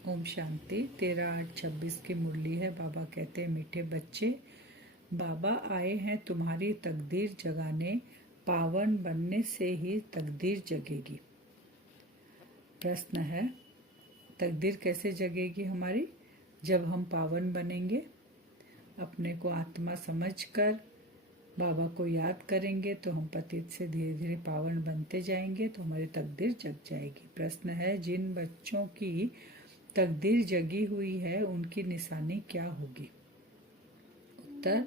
ओम शांति। 13/8/26 की मुरली है। बाबा कहते हैं, मीठे बच्चे, बाबा आए हैं तुम्हारी तकदीर जगाने, पावन बनने से ही तकदीर जगेगी। प्रश्न है, तकदीर कैसे जगेगी हमारी? जब हम पावन बनेंगे, अपने को आत्मा समझकर बाबा को याद करेंगे तो हम पतित से धीरे धीरे पावन बनते जाएंगे, तो हमारी तकदीर जग जाएगी। प्रश्न है, जिन बच्चों की तकदीर जगी हुई है उनकी निशानी क्या होगी? उत्तर,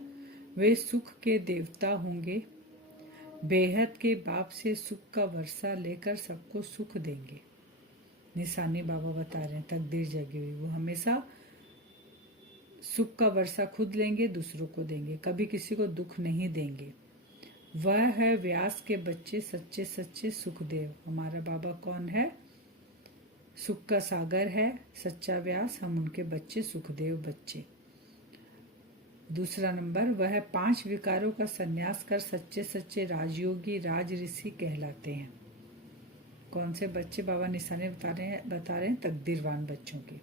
वे सुख के देवता होंगे, बेहद के बाप से सुख का वर्षा लेकर सबको सुख देंगे। निशानी बाबा बता रहे हैं, तकदीर जगी हुई वो हमेशा सुख का वर्षा खुद लेंगे, दूसरों को देंगे, कभी किसी को दुख नहीं देंगे। वह है व्यास के बच्चे, सच्चे सच्चे सुखदेव। हमारा बाबा कौन है? सुख का सागर है सच्चा व्यास, हम उनके बच्चे, सुखदेव बच्चे। दूसरा नंबर, वह 5 विकारों का संन्यास कर सच्चे सच्चे राजयोगी राज ऋषि कहलाते हैं। कौन से बच्चे? बाबा निशाने बता रहे हैं तकदीरवान बच्चों की,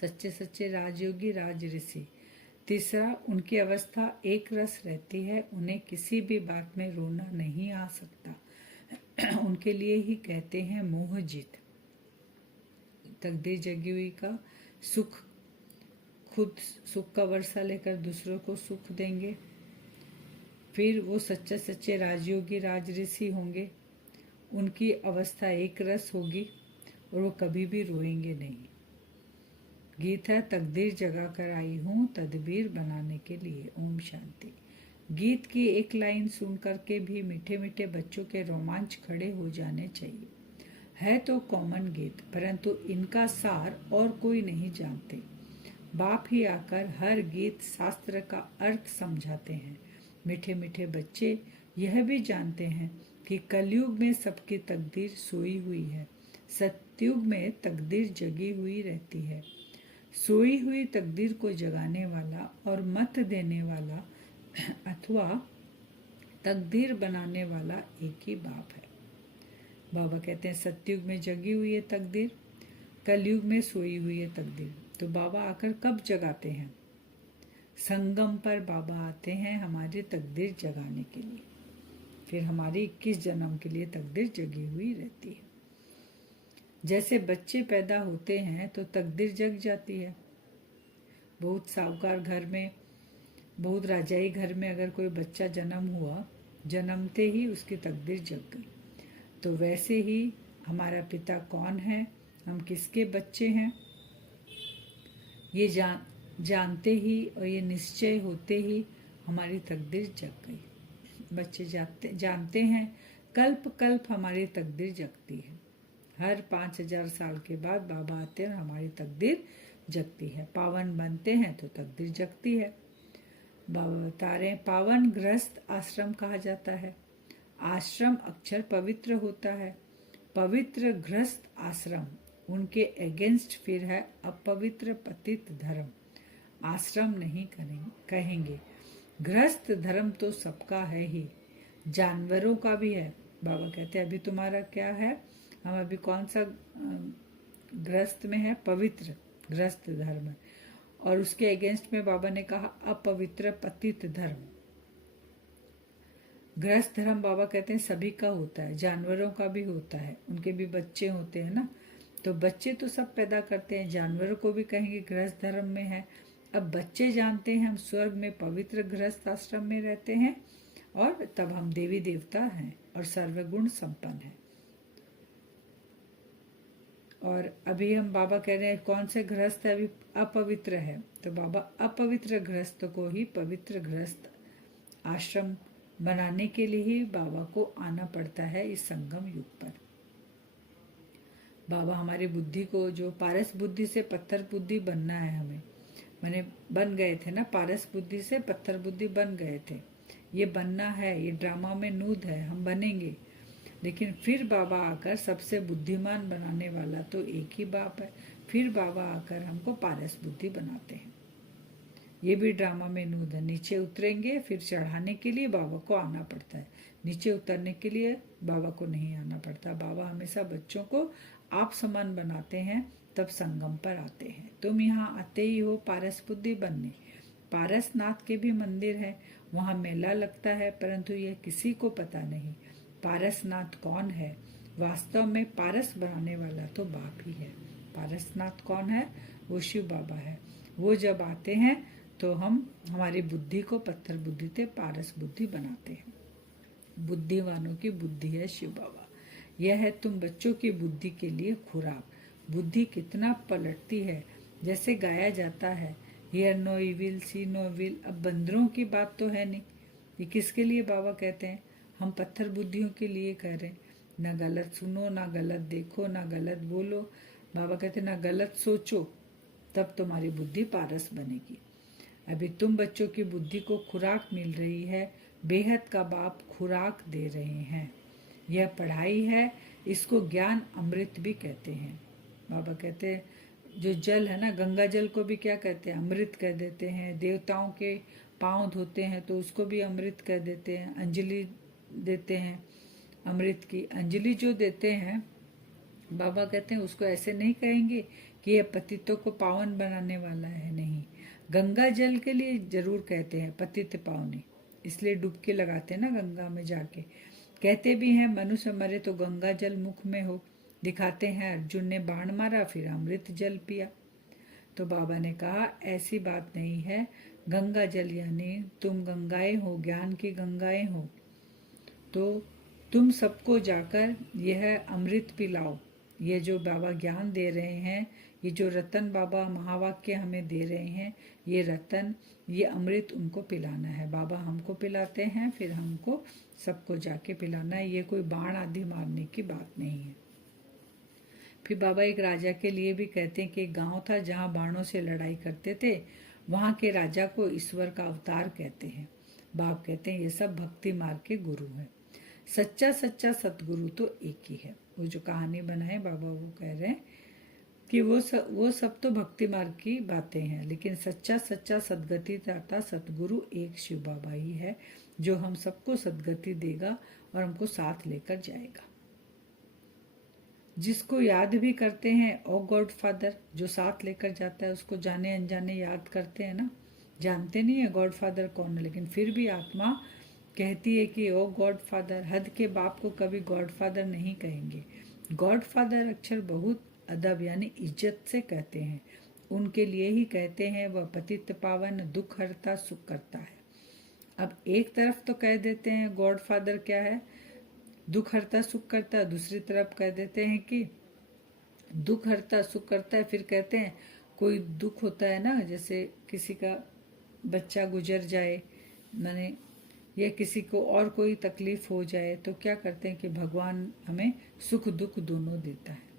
सच्चे सच्चे राजयोगी राज ऋषि। तीसरा, उनकी अवस्था एक रस रहती है, उन्हें किसी भी बात में रोना नहीं आ सकता। उनके लिए ही कहते हैं मोह जीत। तकदीर जगी हुई का सुख, खुद सुख का वर्षा लेकर दूसरों को सुख देंगे। फिर वो सच्चे सच्चे राजयोगी राज ऋषि होंगे, उनकी अवस्था एक रस होगी और वो कभी भी रोएंगे नहीं। गीत है, तकदीर जगा कर आई हूँ तदबीर बनाने के लिए। ओम शांति। गीत की एक लाइन सुन करके भी मीठे मीठे बच्चों के रोमांच खड़े हो जाने चाहिए। है तो कॉमन गीत, परंतु इनका सार और कोई नहीं जानते। बाप ही आकर हर गीत शास्त्र का अर्थ समझाते हैं। मीठे मीठे बच्चे यह भी जानते हैं कि कलयुग में सबकी तकदीर सोई हुई है, सतयुग में तकदीर जगी हुई रहती है। सोई हुई तकदीर को जगाने वाला और मत देने वाला अथवा तकदीर बनाने वाला एक ही बाप है। बाबा कहते हैं, सतयुग में जगी हुई है तकदीर, कलयुग में सोई हुई है तकदीर। तो बाबा आकर कब जगाते हैं? संगम पर बाबा आते हैं हमारी तकदीर जगाने के लिए। फिर हमारी 21 जन्म के लिए तकदीर जगी हुई रहती है। जैसे बच्चे पैदा होते हैं तो तकदीर जग जाती है। बहुत साहूकार घर में, बहुत राजाई घर में अगर कोई बच्चा जन्म हुआ, जन्मते ही उसकी तकदीर जग गई। तो वैसे ही हमारा पिता कौन है, हम किसके बच्चे हैं, ये जानते ही और ये निश्चय होते ही हमारी तकदीर जग गई। बच्चे जानते हैं कल्प कल्प हमारी तकदीर जगती है। हर 5000 साल के बाद बाबा आते हैं और हमारी तकदीर जगती है। पावन बनते हैं तो तकदीर जगती है। बाबा बता रहे हैं, पावन ग्रस्त आश्रम कहा जाता है। आश्रम अक्षर पवित्र होता है। पवित्र ग्रस्त आश्रम, उनके अगेंस्ट फिर है अपवित्र पतित धर्म। आश्रम नहीं कहेंगे। गृहस्थ धर्म तो सबका है ही, जानवरों का भी है। बाबा कहते हैं, अभी तुम्हारा क्या है? हम अभी कौन सा गृहस्थ में है? पवित्र गृहस्थ धर्म। और उसके अगेंस्ट में बाबा ने कहा अपवित्र पतित धर्म। गृहस्थ धर्म बाबा कहते हैं सभी का होता है, जानवरों का भी होता है, उनके भी बच्चे होते हैं ना। तो बच्चे तो सब पैदा करते हैं, जानवरों को भी कहेंगे गृहस्थ धर्म में है। अब बच्चे जानते हैं हम स्वर्ग में पवित्र गृहस्थ आश्रम में रहते हैं और तब हम देवी देवता हैं और सर्वगुण संपन्न हैं। और अभी हम बाबा कह रहे हैं कौन से गृहस्थ अभी अपवित्र है, तो बाबा अपवित्र गृहस्थ को ही पवित्र गृहस्थ आश्रम बनाने के लिए ही बाबा को आना पड़ता है इस संगम युग पर। बाबा हमारी बुद्धि को, जो पारस बुद्धि से पत्थर बुद्धि बनना है हमें, मैंने बन गए थे ना, पारस बुद्धि से पत्थर बुद्धि बन गए थे, ये बनना है, ये ड्रामा में नूद है, हम बनेंगे। लेकिन फिर बाबा आकर सबसे बुद्धिमान बनाने वाला तो एक ही बाप है। फिर बाबा आकर हमको पारस बुद्धि बनाते हैं। ये भी ड्रामा में नूद है। नीचे उतरेंगे, फिर चढ़ाने के लिए बाबा को आना पड़ता है, नीचे उतरने के लिए बाबा को नहीं आना पड़ता। बाबा हमेशा बच्चों को आप समान बनाते हैं तब संगम पर आते हैं। तुम यहाँ आते ही हो पारस बुद्धि बनने। पारसनाथ के भी मंदिर है, वहाँ मेला लगता है, परंतु यह किसी को पता नहीं पारसनाथ कौन है। वास्तव में पारस बनाने वाला तो बाप ही है। पारसनाथ कौन है? वो शिव बाबा है। वो जब आते हैं तो हम हमारी बुद्धि को पत्थर बुद्धि से पारस बुद्धि बनाते हैं। बुद्धिवानों की बुद्धि है शिव बाबा। यह है तुम बच्चों की बुद्धि के लिए खुराक। बुद्धि कितना पलटती है, जैसे गाया जाता है, hear no evil see no evil. अब बंदरों की बात तो है नहीं, ये किसके लिए बाबा कहते हैं? हम पत्थर बुद्धियों के लिए कह रहे हैं। ना गलत सुनो, ना गलत देखो, ना गलत बोलो। बाबा कहते हैं ना गलत सोचो, तब तुम्हारी बुद्धि पारस बनेगी। अभी तुम बच्चों की बुद्धि को खुराक मिल रही है, बेहद का बाप खुराक दे रहे हैं। यह पढ़ाई है, इसको ज्ञान अमृत भी कहते हैं। बाबा कहते हैं जो जल है ना, गंगा जल को भी क्या कहते हैं? अमृत कह देते हैं। देवताओं के पांव धोते हैं तो उसको भी अमृत कह देते हैं। अंजलि देते हैं, अमृत की अंजलि जो देते हैं, बाबा कहते हैं उसको ऐसे नहीं कहेंगे कि यह पतितों को पावन बनाने वाला है। नहीं, गंगा जल के लिए जरूर कहते हैं पतित पावनी, इसलिए डुबकी लगाते हैं ना गंगा में जाके। कहते भी हैं मनुष्य मरे तो गंगा जल मुख में हो। दिखाते हैं अर्जुन ने बाण मारा फिर अमृत जल पिया। तो बाबा ने कहा ऐसी बात नहीं है। गंगा जल यानी तुम गंगाएं हो, ज्ञान की गंगाएं हो, तो तुम सबको जाकर यह अमृत पिलाओ। ये जो बाबा ज्ञान दे रहे हैं, ये जो रतन बाबा महावाक्य हमें दे रहे हैं, ये रतन, ये अमृत उनको पिलाना है। बाबा हमको पिलाते हैं, फिर हमको सबको जाके पिलाना है। ये कोई बाण आदि मारने की बात नहीं है। फिर बाबा एक राजा के लिए भी कहते हैं कि एक गांव था जहां बाणों से लड़ाई करते थे, वहां के राजा को ईश्वर का अवतार कहते हैं। बाप कहते हैं ये सब भक्ति मार्ग के गुरु हैं। सच्चा सच्चा सतगुरु तो एक ही है। वो जो कहानी बनाए बाबा वो कह रहे हैं कि वो सब तो भक्ति मार्ग की बातें हैं, लेकिन सच्चा सच्चा सदगति दाता सतगुरु एक शिव बाबा ही है, जो हम सबको सदगति देगा और हमको साथ लेकर जाएगा। जिसको याद भी करते हैं ओ गॉड फादर, जो साथ लेकर जाता है उसको जाने अनजाने याद करते हैं ना। जानते नहीं है गॉड फादर कौन है, लेकिन फिर भी आत्मा कहती है कि ओ गॉड फादर। हद के बाप को कभी गॉड फादर नहीं कहेंगे। गॉड फादर अक्षर बहुत अदब यानी इज्जत से कहते हैं, उनके लिए ही कहते हैं। वह पतित पावन, दुख हरता, सुख करता है। अब एक तरफ तो कह देते हैं गॉड फादर क्या है, दुख हरता सुख करता है, दूसरी तरफ कह देते हैं कि दुख हरता सुख करता है। फिर कहते हैं कोई दुख होता है ना, जैसे किसी का बच्चा गुजर जाए, माने या किसी को और कोई तकलीफ हो जाए, तो क्या करते हैं कि भगवान हमें सुख दुख दोनों देता है।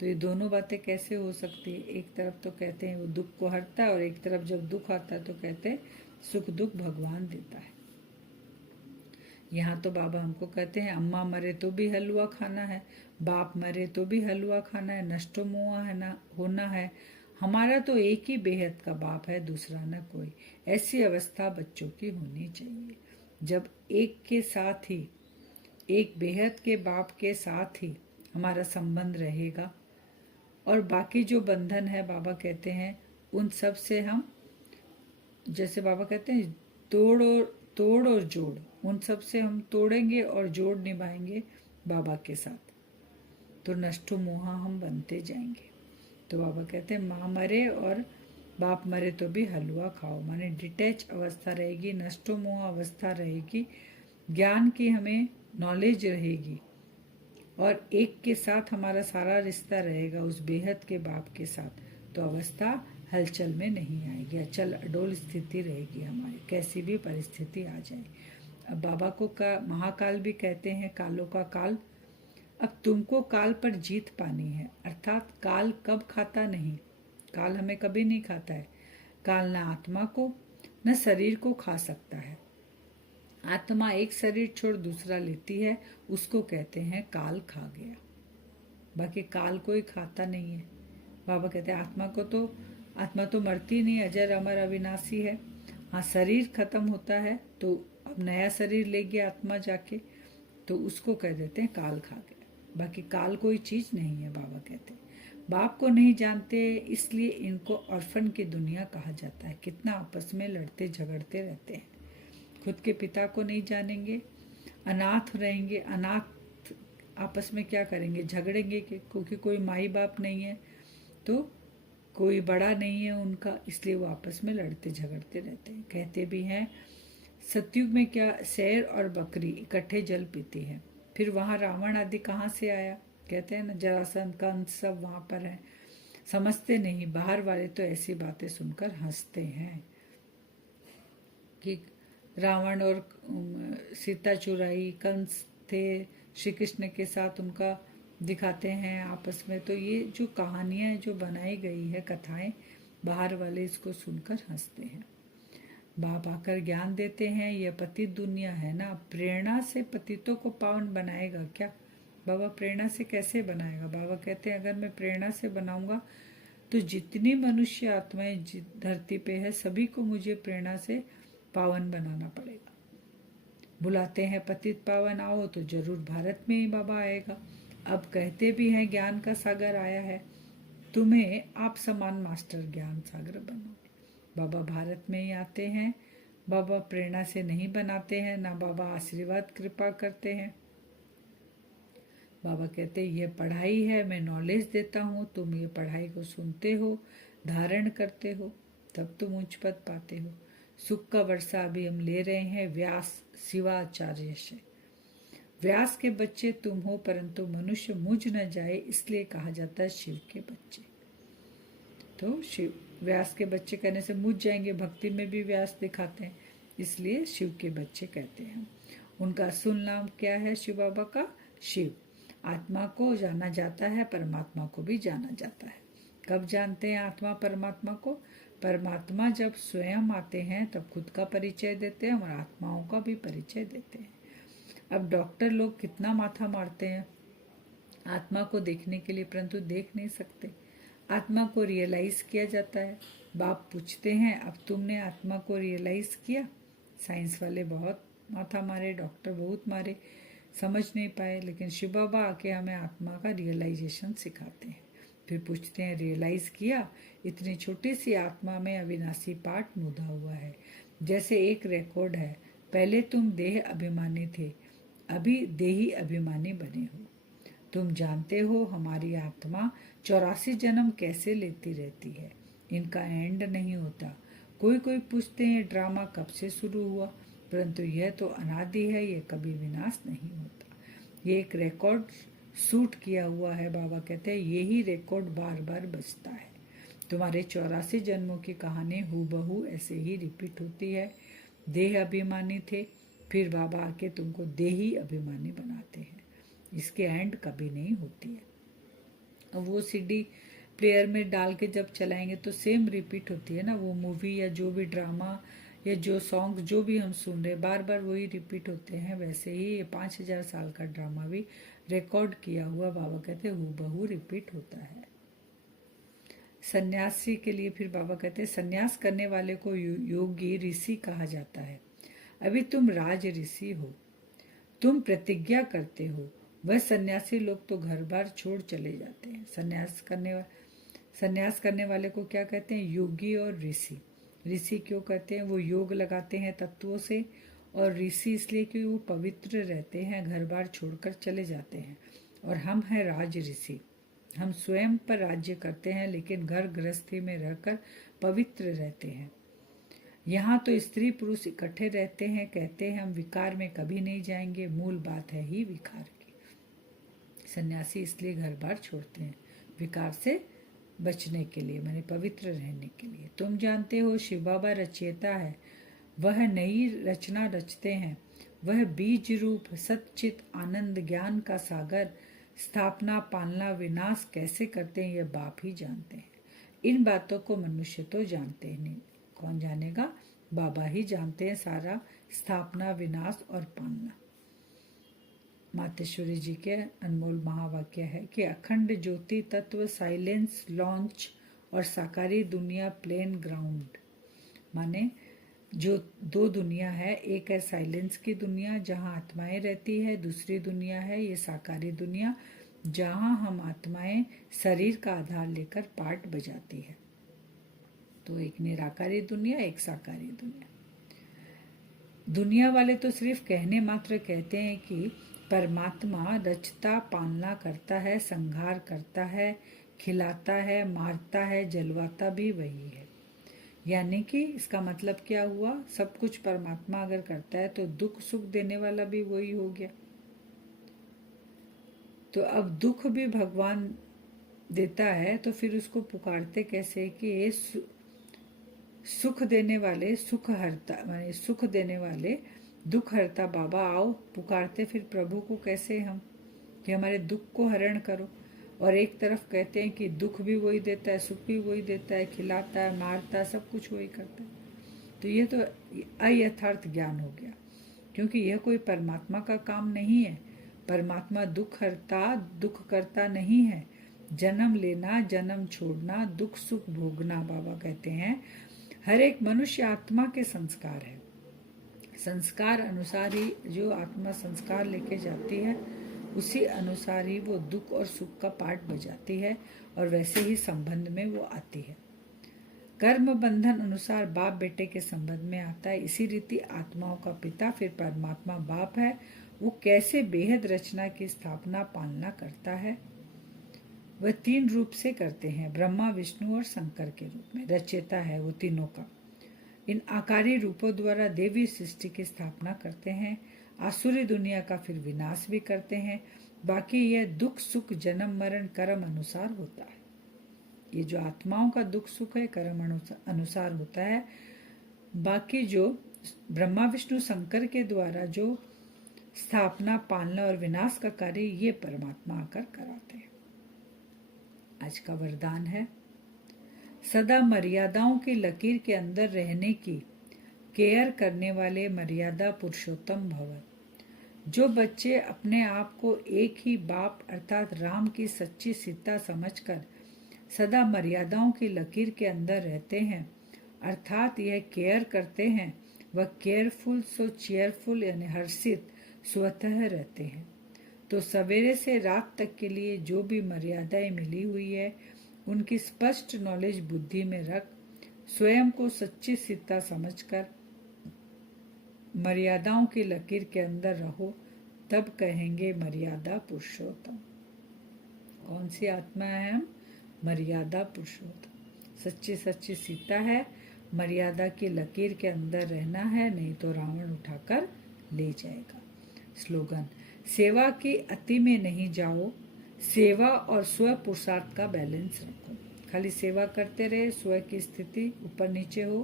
तो ये दोनों बातें कैसे हो सकती है? एक तरफ तो कहते हैं वो दुख को हरता है, और एक तरफ जब दुख आता है तो कहते हैं सुख दुख भगवान देता है। यहाँ तो बाबा हमको कहते हैं अम्मा मरे तो भी हलवा खाना है, बाप मरे तो भी हलवा खाना है, नष्टो मुआ है ना होना है। हमारा तो एक ही बेहद का बाप है, दूसरा न कोई। ऐसी अवस्था बच्चों की होनी चाहिए, जब एक के साथ ही, एक बेहद के बाप के साथ ही हमारा संबंध रहेगा, और बाकी जो बंधन है बाबा कहते हैं उन सब से हम, जैसे बाबा कहते हैं तोड़ और जोड़, उन सब से हम तोड़ेंगे और जोड़ निभाएंगे बाबा के साथ, तो नष्टो मोहा हम बनते जाएंगे। तो बाबा कहते हैं माँ मरे और बाप मरे तो भी हलवा खाओ, माने डिटैच अवस्था रहेगी, नष्टो मोह अवस्था रहेगी, ज्ञान की हमें नॉलेज रहेगी, और एक के साथ हमारा सारा रिश्ता रहेगा उस बेहद के बाप के साथ। तो अवस्था हलचल में नहीं आएगी, अचल अडोल स्थिति रहेगी हमारी, कैसी भी परिस्थिति आ जाए। अब बाबा को का महाकाल भी कहते हैं, कालों का काल। अब तुमको काल पर जीत पानी है, अर्थात काल कब खाता नहीं, काल हमें कभी नहीं खाता है। काल न आत्मा को न शरीर को खा सकता है। आत्मा एक शरीर छोड़ दूसरा लेती है, उसको कहते हैं काल खा गया। बाकी काल कोई खाता नहीं है। बाबा कहते हैं आत्मा तो मरती नहीं, अजर अमर अविनाशी है। हाँ, शरीर खत्म होता है तो अब नया शरीर लेगी आत्मा जाके, तो उसको कह देते हैं काल खा गया। बाकी काल कोई चीज नहीं है, बाबा कहते हैं। बाप को नहीं जानते, इसलिए इनको ऑर्फन की दुनिया कहा जाता है। कितना आपस में लड़ते झगड़ते रहते हैं। खुद के पिता को नहीं जानेंगे, अनाथ रहेंगे। अनाथ आपस में क्या करेंगे, झगड़ेंगे, क्योंकि कोई माई बाप नहीं है, तो कोई बड़ा नहीं है उनका, इसलिए वो आपस में लड़ते झगड़ते रहते हैं। कहते भी हैं सतयुग में क्या शेर और बकरी इकट्ठे जल पीती है, फिर वहाँ रावण आदि कहाँ से आया। कहते हैं ना, जरासंध कंस सब वहाँ पर हैं। समझते नहीं, बाहर वाले तो ऐसी बातें सुनकर हंसते हैं कि रावण और सीता चुराई, कंस थे श्री कृष्ण के साथ, उनका दिखाते हैं आपस में। तो ये जो कहानियाँ जो बनाई गई है, कथाएं, बाहर वाले इसको सुनकर हंसते हैं। बाप आकर ज्ञान देते हैं, यह पतित दुनिया है ना, प्रेरणा से पतितों को पावन बनाएगा क्या। बाबा प्रेरणा से कैसे बनाएगा। बाबा कहते हैं अगर मैं प्रेरणा से बनाऊंगा तो जितनी मनुष्य आत्माएं धरती पे है, सभी को मुझे प्रेरणा से पावन बनाना पड़ेगा। बुलाते हैं पतित पावन आओ, तो जरूर भारत में ही बाबा आएगा। अब कहते भी हैं ज्ञान का सागर आया है, तुम्हें आप समान मास्टर ज्ञान सागर बनोगे। बाबा भारत में ही आते हैं। बाबा प्रेरणा से नहीं बनाते हैं, ना बाबा आशीर्वाद कृपा करते हैं। बाबा कहते हैं ये पढ़ाई है, मैं नॉलेज देता हूँ, तुम ये पढ़ाई को सुनते हो, धारण करते हो, तब तुम उच्च पद पाते हो। सुख का वर्षा अभी हम ले रहे हैं व्यास शिवाचार्य से। व्यास के बच्चे तुम हो, परंतु मनुष्य मुझ न जाए, इसलिए कहा जाता है शिव के बच्चे। तो शिव व्यास के बच्चे कहने से मुझ जाएंगे, भक्ति में भी व्यास दिखाते हैं, इसलिए शिव के बच्चे कहते हैं। उनका असल नाम क्या है शिव बाबा का, शिव। आत्मा को जाना जाता है, परमात्मा को भी जाना जाता है। कब जानते हैं आत्मा परमात्मा को। परमात्मा जब स्वयं आते हैं तब खुद का परिचय देते हैं और आत्माओं का भी परिचय देते हैं। अब डॉक्टर लोग कितना माथा मारते हैं आत्मा को देखने के लिए, परंतु देख नहीं सकते। आत्मा को रियलाइज किया जाता है। बाप पूछते हैं अब तुमने आत्मा को रियलाइज किया। साइंस वाले बहुत माथा मारे, डॉक्टर बहुत मारे, समझ नहीं पाए, लेकिन शिव बाबा आके हमें आत्मा का रियलाइजेशन सिखाते हैं। फिर पूछते हैं रियलाइज किया, इतनी छोटी सी आत्मा में अविनाशी पार्ट मुदा हुआ है। जैसे एक रिकॉर्ड है, पहले तुम देह अभिमानी थे, अभी देही अभिमानी बने हो। तुम जानते हो हमारी आत्मा 84 जन्म कैसे लेती रहती है, इनका एंड नहीं होता। कोई कोई पूछते हैं ड्रामा कब से शुरू हुआ, परंतु यह तो अनादि है, यह कभी विनाश नहीं होता। ये एक रिकॉर्ड शूट किया हुआ है। बाबा कहते हैं यही रिकॉर्ड बार बार बजता है। तुम्हारे 84 जन्मों की कहानी हूबहू ऐसे ही रिपीट होती है। देह अभिमानी थे, फिर बाबा आके तुमको देही अभिमानी बनाते हैं। इसके एंड कभी नहीं होती है। अब वो सीडी प्लेयर में डाल के जब चलाएंगे तो सेम रिपीट होती है ना, वो मूवी या जो भी ड्रामा या जो सॉन्ग जो भी हम सुन रहे बार बार वही रिपीट होते हैं। वैसे ही ये 5000 साल का ड्रामा भी रिकॉर्ड किया हुआ बाबा कहते हैं हूबहू रिपीट होता है। सन्यासी के लिए फिर बाबा कहते हैं संन्यास करने वाले को योगी ऋषि कहा जाता है। अभी तुम राज ऋषि हो, तुम प्रतिज्ञा करते हो। वह सन्यासी लोग तो घर बार छोड़ चले जाते हैं। संन्यास करने वाले को क्या कहते हैं, योगी और ऋषि। ऋषि क्यों कहते हैं, वो योग लगाते हैं तत्वों से, और ऋषि इसलिए कि वो पवित्र रहते हैं, घर बार छोड़कर चले जाते हैं। और हम हैं राज ऋषि, हम स्वयं पर राज्य करते हैं, लेकिन घर गृहस्थी में रहकर पवित्र रहते हैं। यहाँ तो स्त्री पुरुष इकट्ठे रहते हैं, कहते हैं हम विकार में कभी नहीं जाएंगे। मूल बात है ही विकार की। सन्यासी इसलिए घर बार छोड़ते हैं विकार से बचने के लिए, माने पवित्र रहने के लिए। तुम जानते हो शिव बाबा रचयिता है, वह नई रचना रचते हैं। वह बीज रूप सच्चित आनंद ज्ञान का सागर स्थापना पालना विनाश कैसे करते हैं, यह बाप ही जानते हैं। इन बातों को मनुष्य तो जानते ही नहीं, कौन जानेगा, बाबा ही जानते हैं सारा स्थापना विनाश और पालना। मातेश्वरी जी के अनमोल महावाक्य है कि अखंड ज्योति तत्व साइलेंस लॉन्च और साकारी दुनिया प्लेन ग्राउंड। माने जो दो दुनिया है, एक है साइलेंस की दुनिया जहाँ आत्माएं रहती है, दूसरी दुनिया है ये साकारी दुनिया जहां हम आत्माएं शरीर का आधार लेकर पार्ट बजाती है। तो एक निराकारी दुनिया, एक साकारी दुनिया। दुनिया वाले तो सिर्फ कहने मात्र कहते हैं कि परमात्मा रचता, पालना करता है, संहार करता है, खिलाता है, मारता है, जलवाता भी वही है। यानी कि इसका मतलब क्या हुआ, सब कुछ परमात्मा अगर करता है तो दुख सुख देने वाला भी वही हो गया। तो अब दुख भी भगवान देता है तो फिर उसको पुकारते कैसे कि ये सुख देने वाले, सुख हरता, माने सुख देने वाले, दुख हरता बाबा आओ, पुकारते फिर प्रभु को कैसे हम कि हमारे दुख को हरण करो। और एक तरफ कहते हैं कि दुख भी वही देता है, सुख भी वही देता है, खिलाता है, मारता है, सब कुछ वही करता है। तो ये तो अयथार्थ ज्ञान हो गया, क्योंकि यह कोई परमात्मा का काम नहीं है। परमात्मा दुख हरता, दुख करता नहीं है। जन्म लेना, जन्म छोड़ना, दुख सुख भोगना, बाबा कहते हैं हर एक मनुष्य आत्मा के संस्कार है। संस्कार अनुसार ही जो आत्मा संस्कार लेके जाती है उसी अनुसार ही वो दुख और सुख का पार्ट बजाती है और वैसे ही संबंध में वो आती है। कर्म बंधन अनुसार बाप बेटे के संबंध में आता है। इसी रीति आत्माओं का पिता फिर परमात्मा बाप है। वो कैसे बेहद रचना की स्थापना पालना करता है, वह 3 रूप से करते हैं, ब्रह्मा, विष्णु और शंकर के रूप में रचयिता है वो तीनों का। इन आकारी रूपों द्वारा देवी सृष्टि की स्थापना करते हैं, आसुरी दुनिया का फिर विनाश भी करते हैं। बाकी यह दुख सुख जन्म मरण कर्म अनुसार होता है। ये जो आत्माओं का दुख सुख है कर्म अनुसार होता है। बाकी जो ब्रह्मा विष्णु शंकर के द्वारा जो स्थापना पालना और विनाश का कार्य ये परमात्मा आकर कराते हैं। आज का वरदान है, सदा मर्यादाओं की लकीर के अंदर रहने की केयर करने वाले मर्यादा पुरुषोत्तम भव। जो बच्चे अपने आप को एक ही बाप अर्थात राम की सच्ची सीता समझकर सदा मर्यादाओं की लकीर के अंदर रहते हैं, अर्थात यह केयर करते हैं, वह केयरफुल सो चेयरफुल यानी हर्षित स्वतः रहते हैं। तो सवेरे से रात तक के लिए जो भी मर्यादाएं मिली हुई है उनकी स्पष्ट नॉलेज बुद्धि में रख स्वयं को सच्ची सीता समझकर मर्यादाओं की लकीर के अंदर रहो, तब कहेंगे मर्यादा पुरुषोत्तम। कौन सी आत्मा है हम? मर्यादा पुरुषोत्तम। सच्ची सच्ची सीता है, मर्यादा की लकीर के अंदर रहना है, नहीं तो रावण उठाकर ले जाएगा। स्लोगन, सेवा की अति में नहीं जाओ, सेवा और स्व पुरुषार्थ का बैलेंस रखो। खाली सेवा करते रहे, स्व की स्थिति ऊपर नीचे हो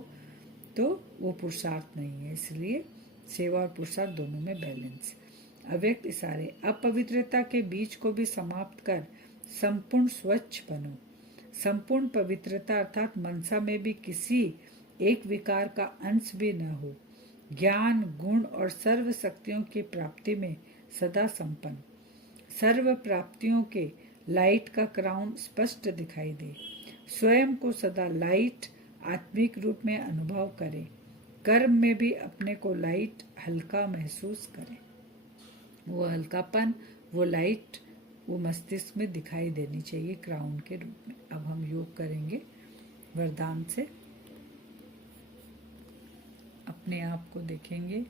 तो वो पुरुषार्थ नहीं है। इसलिए सेवा और पुरुषार्थ दोनों में बैलेंस। अव्यक्त इशारे, अपवित्रता के बीज को भी समाप्त कर संपूर्ण स्वच्छ बनो। संपूर्ण पवित्रता अर्थात मनसा में भी किसी एक विकार का अंश भी न हो। ज्ञान गुण और सर्व शक्तियों की प्राप्ति में सदा संपन्न, सर्व प्राप्तियों के लाइट का क्राउन स्पष्ट दिखाई दे। स्वयं को सदा लाइट आत्मिक रूप में अनुभव करें। कर्म में भी अपने को लाइट हल्का महसूस करें। वो हल्कापन, वो लाइट वो मस्तिष्क में दिखाई देनी चाहिए क्राउन के रूप में। अब हम योग करेंगे वरदान से। अपने आप को देखेंगे,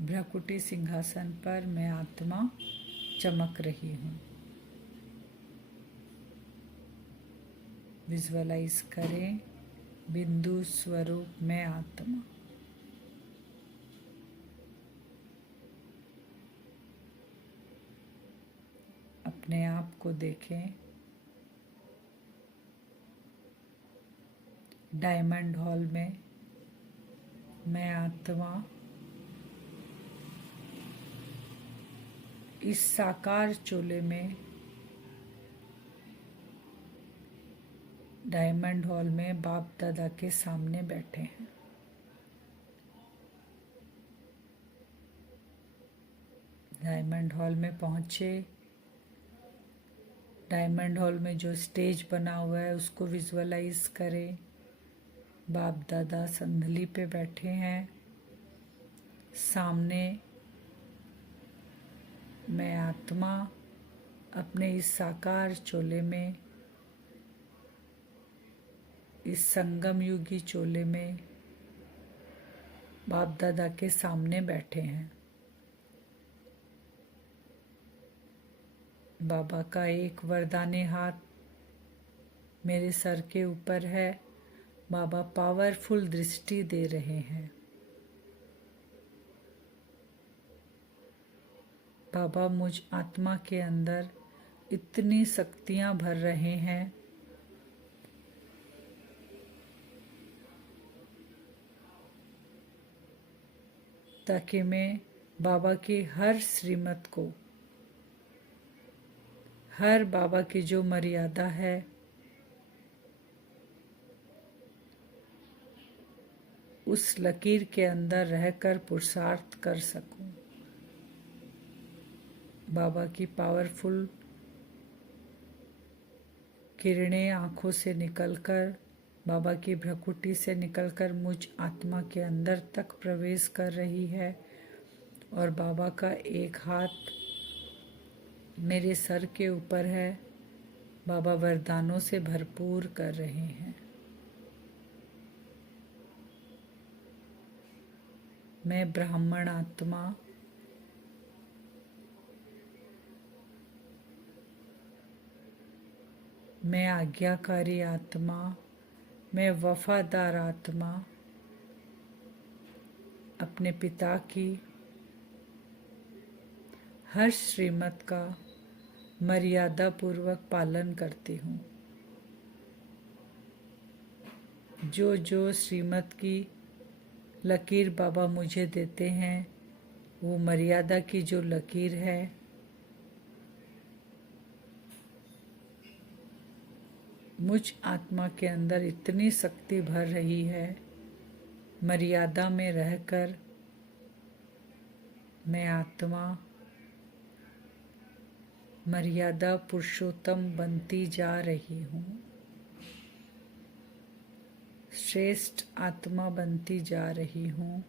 भ्रकुटी सिंहासन पर मैं आत्मा चमक रही हूँ। विजुअलाइज करें, बिंदु स्वरूप में आत्मा। अपने आप को देखें, डायमंड हॉल में मैं आत्मा इस साकार चोले में, डायमंड हॉल में बाप दादा के सामने बैठे हैं। डायमंड हॉल में पहुंचे। डायमंड हॉल में जो स्टेज बना हुआ है उसको विजुअलाइज करें। बाप दादा संदली पे बैठे हैं। सामने मैं आत्मा अपने इस साकार चोले में, इस संगम युगी चोले में बाप दादा के सामने बैठे हैं। बाबा का एक वरदानी हाथ मेरे सर के ऊपर है। बाबा पावरफुल दृष्टि दे रहे हैं। बाबा मुझ आत्मा के अंदर इतनी शक्तियां भर रहे हैं ताकि मैं बाबा की हर श्रीमत को, हर बाबा की जो मर्यादा है, उस लकीर के अंदर रहकर पुरुषार्थ कर सकूं। बाबा की पावरफुल किरणें आँखों से निकलकर, बाबा की भ्रकुटी से निकलकर मुझ आत्मा के अंदर तक प्रवेश कर रही है और बाबा का एक हाथ मेरे सर के ऊपर है। बाबा वरदानों से भरपूर कर रहे हैं। मैं ब्राह्मण आत्मा मैं आज्ञाकारी आत्मा, मैं वफादार आत्मा अपने पिता की हर श्रीमत का मर्यादा पूर्वक पालन करती हूँ। जो जो श्रीमत की लकीर बाबा मुझे देते हैं, वो मर्यादा की जो लकीर है, मुझ आत्मा के अंदर इतनी शक्ति भर रही है। मर्यादा में रहकर मैं आत्मा मर्यादा पुरुषोत्तम बनती जा रही हूँ। श्रेष्ठ आत्मा बनती जा रही हूँ।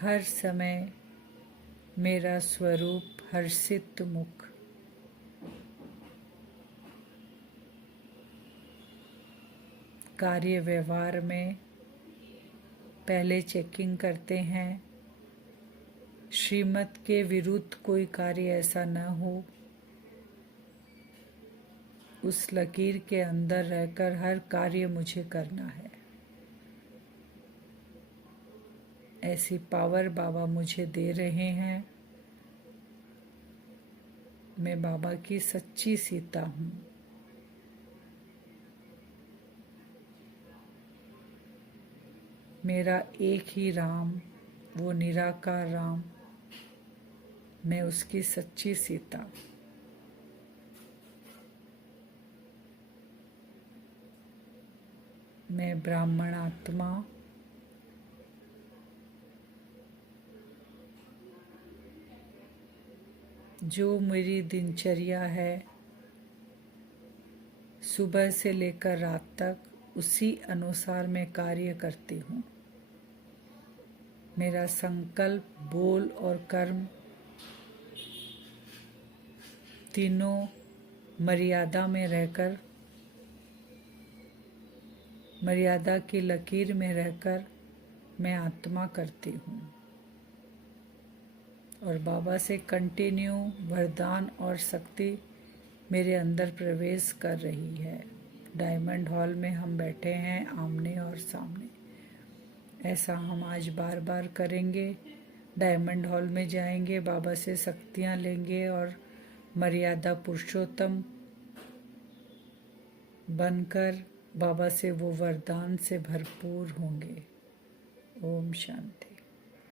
हर समय मेरा स्वरूप हर्षित मुख, कार्य व्यवहार में पहले चेकिंग करते हैं। श्रीमत के विरुद्ध कोई कार्य ऐसा न हो। उस लकीर के अंदर रहकर हर कार्य मुझे करना है। ऐसी पावर बाबा मुझे दे रहे हैं। मैं बाबा की सच्ची सीता हूँ। मेरा एक ही राम, वो निराकार राम, मैं उसकी सच्ची सीता। मैं ब्राह्मण आत्मा जो मेरी दिनचर्या है सुबह से लेकर रात तक, उसी अनुसार मैं कार्य करती हूँ। मेरा संकल्प, बोल और कर्म तीनों मर्यादा में रहकर, मर्यादा की लकीर में रहकर मैं आत्मा करती हूँ। और बाबा से कंटिन्यू वरदान और शक्ति मेरे अंदर प्रवेश कर रही है। डायमंड हॉल में हम बैठे हैं आमने और सामने। ऐसा हम आज बार बार करेंगे। डायमंड हॉल में जाएंगे, बाबा से शक्तियाँ लेंगे और मर्यादा पुरुषोत्तम बनकर बाबा से वो वरदान से भरपूर होंगे। ओम शांति।